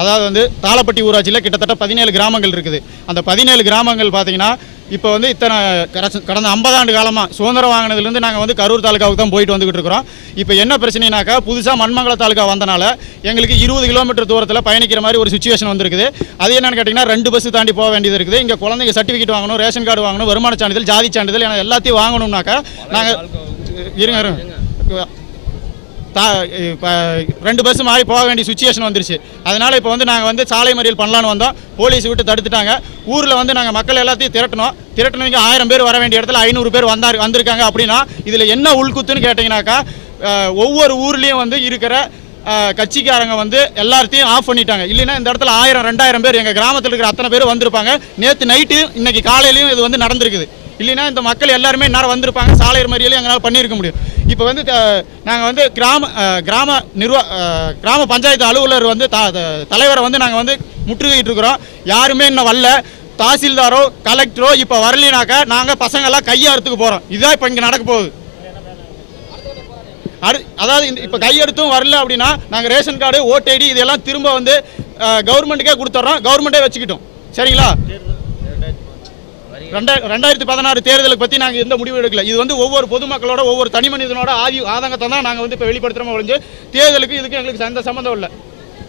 அதாவது வந்து தாளப்பட்டி ஊராட்சியில் கிட்டத்தட்ட 17 கிராமங்கள் இருக்குது. அந்த 17 கிராமங்கள் பார்த்தீங்கன்னா இப்போ வந்து இத்தனை கடந்த 50 ஆண்டு காலமாக சுதந்திரம் வாங்கினதுலேருந்து நாங்கள் வந்து கரூர் தாலுக்காவுக்கு தான் போயிட்டு வந்துக்கிட்டு இருக்கிறோம். இப்போ என்ன பிரச்சனைனாக்கா புதுசாக மண்மங்கலம் தாலுக்கா வந்தனால எங்களுக்கு 20 கிலோமீட்டர் தூரத்தில் பயணிக்கிற மாதிரி ஒரு சுச்சுவேஷன் வந்துருக்குது. அது என்னென்னு கேட்டிங்கன்னா 2 பஸ் தாண்டி போக வேண்டியது இருக்குது. இங்கே குழந்தைங்க சர்டிஃபிகேட் வாங்கணும், ரேஷன் கார்டு வாங்கணும், வருமான சான்றிதழ், ஜாதி சான்றிதழ் என எல்லாத்தையும் வாங்கணும்னாக்கா நாங்கள் இருங்க 2 பஸ் மாறி போக வேண்டிய சுச்சுவேஷன் வந்துருச்சு. அதனால் இப்போ வந்து நாங்கள் வந்து சாலை மறியல் பண்ணலான்னு வந்தோம். போலீஸ் விட்டு தடுத்துட்டாங்க. ஊரில் வந்து நாங்கள் மக்கள் எல்லாத்தையும் திரட்டணுங்க. 1000 பேர் வர வேண்டிய இடத்துல 500 பேர் வந்திருக்காங்க. அப்படின்னா இதில் என்ன உள்குத்துன்னு கேட்டிங்கனாக்கா ஒவ்வொரு ஊர்லேயும் வந்து இருக்கிற கட்சிக்காரங்க வந்து எல்லாத்தையும் ஆஃப் பண்ணிட்டாங்க. இல்லைன்னா இந்த இடத்துல 1000 2000 பேர் எங்கள் கிராமத்தில் இருக்கிற அத்தனை பேர் வந்திருப்பாங்க. நேற்று நைட்டு இன்னைக்கு காலையிலையும் இது வந்து நடந்திருக்குது. இல்லைன்னா இந்த மக்கள் எல்லாருமே நேரம் வந்திருப்பாங்க. சாலை மறியலையும் எங்களால் பண்ணியிருக்க முடியும். இப்போ வந்து நாங்கள் வந்து கிராம பஞ்சாயத்து அலுவலர் வந்து தலைவரை வந்து நாங்கள் வந்து முற்றுகையிட்டு இருக்கிறோம். யாருமே இன்னும் வரல. தாசில்தாரோ கலெக்டரோ இப்போ வரலினாக்கா நாங்கள் பசங்கள்லாம் கையெடுத்துக்கு போகிறோம். இதுதான் இப்போ இங்கே நடக்க போகுது. அதாவது இப்போ கையெடுத்தும் வரல அப்படின்னா நாங்கள் ரேஷன் கார்டு, ஓட்டு ஐடி இதெல்லாம் திரும்ப வந்து கவர்மெண்ட்டுக்கே கொடுத்துட்றோம். கவர்மெண்ட்டே வச்சுக்கிட்டோம். சரிங்களா? 2016 தேர்தலுக்கு பற்றி நாங்கள் எந்த முடிவு எடுக்கல. இது வந்து ஒவ்வொரு பொதுமக்களோட ஒவ்வொரு தனி மனிதனோட ஆதங்கத்தை தான் நாங்கள் வந்து இப்போ வெளிப்படுத்துகிறோம் ஒழிஞ்சு தேர்தலுக்கு இதுக்கு எங்களுக்கு எந்த சம்மந்தம் இல்லை.